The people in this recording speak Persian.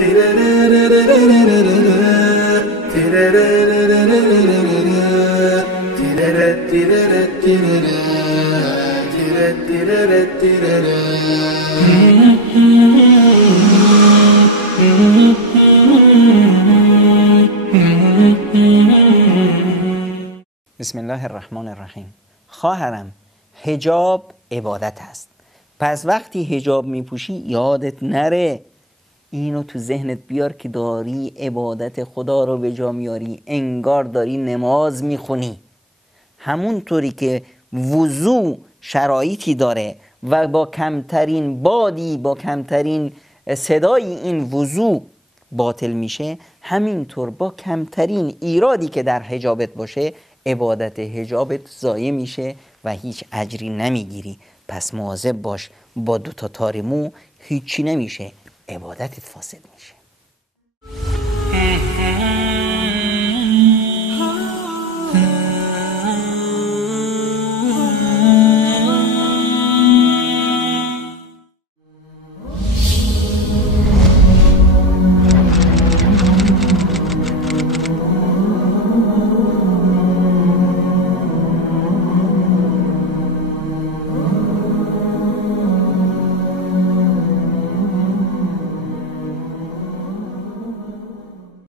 بسم الله الرحمن الرحیم. خواهرم، حجاب عبادت است. پس وقتی حجاب میپوشی یادت نره اینو تو ذهنت بیار که داری عبادت خدا رو به جا میاری، انگار داری نماز میخونی. همونطوری که وضو شرایطی داره و با کمترین بادی، با کمترین صدای این وضو باطل میشه، همینطور با کمترین ایرادی که در حجابت باشه عبادت حجابت ضایع میشه و هیچ اجری نمیگیری. پس مواظب باش، با 2 تا تار مو هیچی نمیشه، عبادتت فاسد میشه.